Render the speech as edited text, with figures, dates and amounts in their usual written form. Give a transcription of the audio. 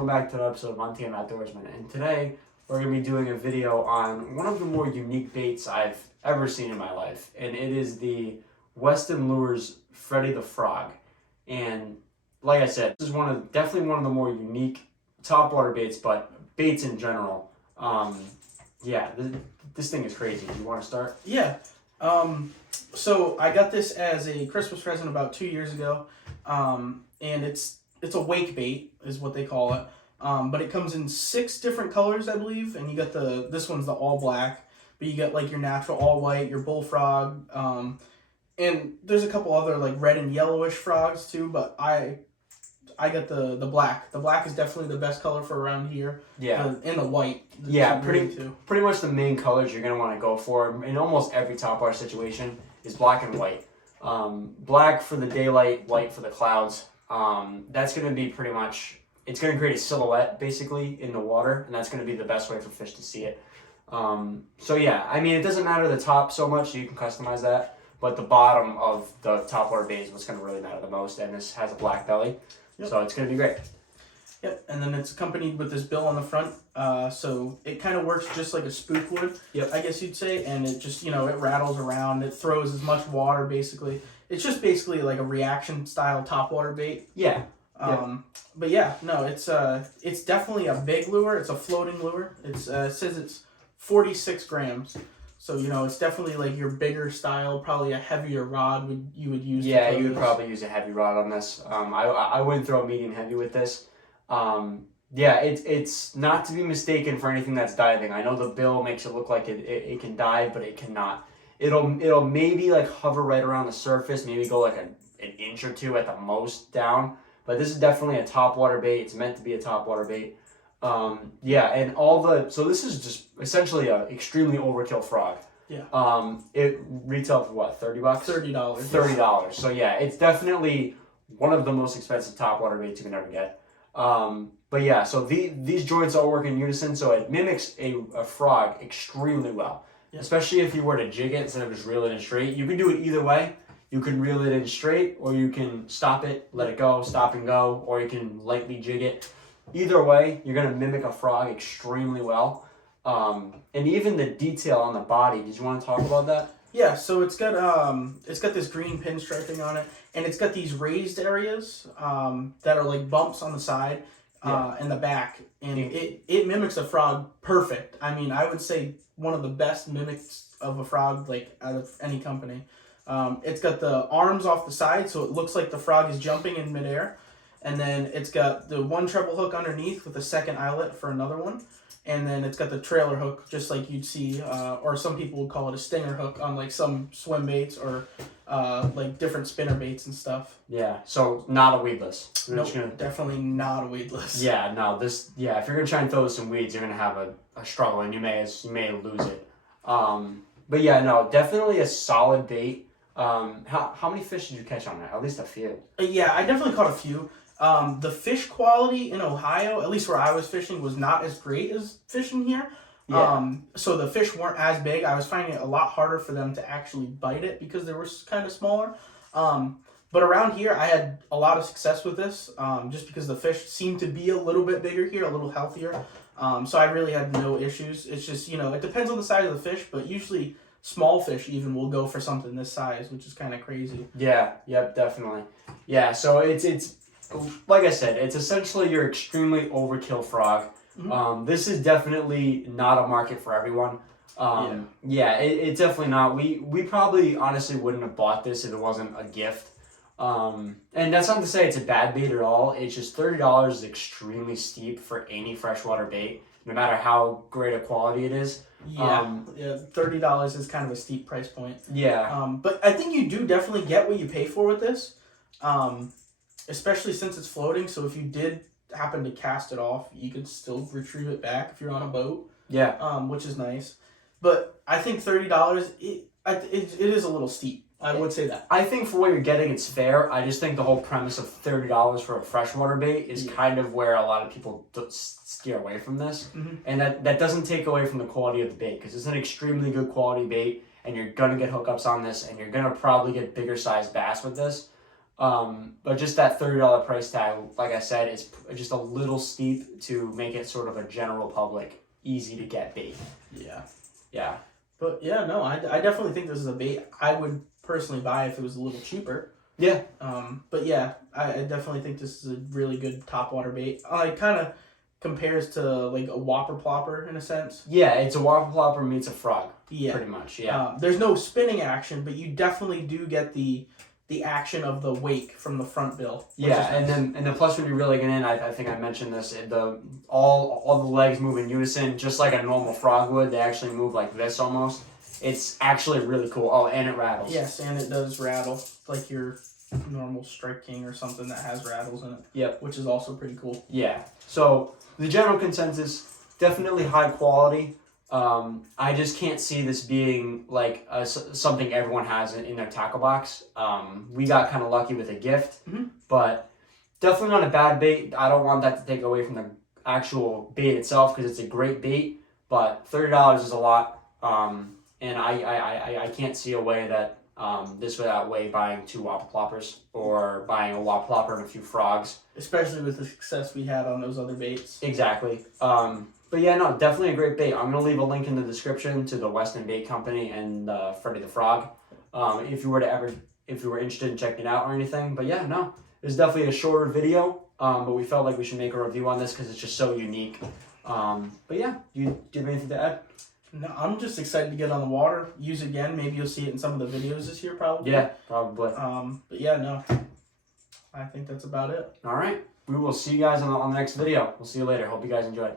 welcome back to another episode of Montana Outdoorsman, and today we're going to be doing a video on one of the more unique baits I've ever seen in my life, and it is the Westin Lures Freddy the Frog. And like I said, this is definitely one of the more unique topwater baits, but baits in general. This thing is crazy. Do you want to start? Yeah. So I got this as a Christmas present about 2 years ago, and it's a wake bait is what they call it. But it comes in 6 different colors, I believe, and you got this one's the all black, but you got like your natural all white, your bullfrog, and there's a couple other like red and yellowish frogs too. But I got the black. The black is definitely the best color for around here. Yeah. And the white. Pretty much the main colors you're gonna want to go for in almost every topwater situation is black and white. Black for the daylight, white for the clouds. That's going to be pretty much, it's going to create a silhouette basically in the water, and that's going to be the best way for fish to see it. So yeah, I mean, it doesn't matter the top so much, so you can customize that, but the bottom of the topwater bait is what's going to really matter the most, and this has a black belly, so it's going to be great. Yep, and then it's accompanied with this bill on the front, so it kind of works just like a spook would, I guess you'd say, and it just, it rattles around, it throws as much water basically. It's just basically like a reaction style topwater bait. Yeah. But yeah, no, it's definitely a big lure. It's a floating lure. It says it's 46 grams. So, it's definitely like your bigger style, probably a heavier rod you would use. Yeah, you would probably use a heavy rod on this. I wouldn't throw medium heavy with this. It's not to be mistaken for anything that's diving. I know the bill makes it look like it can dive, but it cannot. It'll maybe like hover right around the surface, maybe go like an inch or two at the most down. But this is definitely a topwater bait. It's meant to be a topwater bait. So this is just essentially a extremely overkill frog. Yeah. It retails for what, $30? $30. $30. So yeah, it's definitely one of the most expensive topwater baits you can ever get. So these joints all work in unison, so it mimics a frog extremely well. Yeah. Especially if you were to jig it instead of just reel it in straight. You can do it either way. You can reel it in straight, or you can stop it, let it go, stop and go, or you can lightly jig it. Either way, you're going to mimic a frog extremely well. And even the detail on the body, did you want to talk about that? Yeah, so it's got this green pinstriping on it, and it's got these raised areas that are like bumps on the side and the back, and it mimics a frog perfect. I mean, I would say one of the best mimics of a frog like out of any company. It's got the arms off the side, so it looks like the frog is jumping in midair, and then it's got the one treble hook underneath with a second eyelet for another one. And then it's got the trailer hook, just like you'd see, or some people would call it a stinger hook on like some swim baits or like different spinner baits and stuff. Yeah, so not a weedless. Nope, definitely not a weedless. Yeah, no, if you're gonna try and throw some weeds, you're gonna have a struggle, and you may lose it. But yeah, no, definitely a solid bait. How many fish did you catch on that? At least a few. Yeah, I definitely caught a few. The fish quality in Ohio, at least where I was fishing, was not as great as fishing here. Yeah. So the fish weren't as big. I was finding it a lot harder for them to actually bite it because they were kind of smaller. But around here, I had a lot of success with this, just because the fish seemed to be a little bit bigger here, a little healthier. So I really had no issues. It's just, it depends on the size of the fish, but usually small fish even will go for something this size, which is kind of crazy. Yeah, yep, definitely. Yeah, so it's like I said, it's essentially your extremely overkill frog. Mm-hmm. This is definitely not a market for everyone. It's definitely not. We probably honestly wouldn't have bought this if it wasn't a gift. And that's not to say it's a bad bait at all. It's just $30 is extremely steep for any freshwater bait, no matter how great a quality it is. $30 is kind of a steep price point. Yeah. But I think you do definitely get what you pay for with this. Especially since it's floating, so if you did happen to cast it off, you could still retrieve it back if you're on a boat. Yeah. Which is nice. But I think $30, it is a little steep. I would say that. I think for what you're getting, it's fair. I just think the whole premise of $30 for a freshwater bait is kind of where a lot of people steer away from this. Mm-hmm. And that doesn't take away from the quality of the bait, because it's an extremely good quality bait, and you're going to get hookups on this, and you're going to probably get bigger sized bass with this. But just that $30 price tag, like I said, is just a little steep to make it sort of a general public, easy to get bait. Yeah. Yeah. But yeah, no, I definitely think this is a bait I would personally buy if it was a little cheaper. Yeah. But yeah, I definitely think this is a really good topwater bait. It kind of compares to like a whopper plopper in a sense. Yeah, it's a whopper plopper meets a frog. Yeah. Pretty much, yeah. There's no spinning action, but you definitely do get the action of the wake from the front bill. Yeah, and then plus when you really get in, I think I mentioned this, all the legs move in unison, just like a normal frog would. They actually move like this almost. It's actually really cool. Oh, and it rattles. Yes, and it does rattle, like your normal Strike King or something that has rattles in it. Yep. Which is also pretty cool. Yeah. So the general consensus, definitely high quality. I just can't see this being like something everyone has in their tackle box. We got kind of lucky with a gift, but definitely not a bad bait. I don't want that to take away from the actual bait itself because it's a great bait, but $30 is a lot. And I can't see a way that this would outweigh buying 2 whopper ploppers or buying a whopper plopper and a few frogs. Especially with the success we had on those other baits. Exactly. But yeah, no, definitely a great bait. I'm going to leave a link in the description to the Westin Bait Company and Freddy the Frog if you were interested in checking it out or anything. But yeah, no, it was definitely a shorter video, but we felt like we should make a review on this because it's just so unique. But yeah, do you have anything to add? No, I'm just excited to get on the water, use it again. Maybe you'll see it in some of the videos this year, probably. Yeah, probably. But yeah, no, I think that's about it. All right. We will see you guys on the next video. We'll see you later. Hope you guys enjoyed.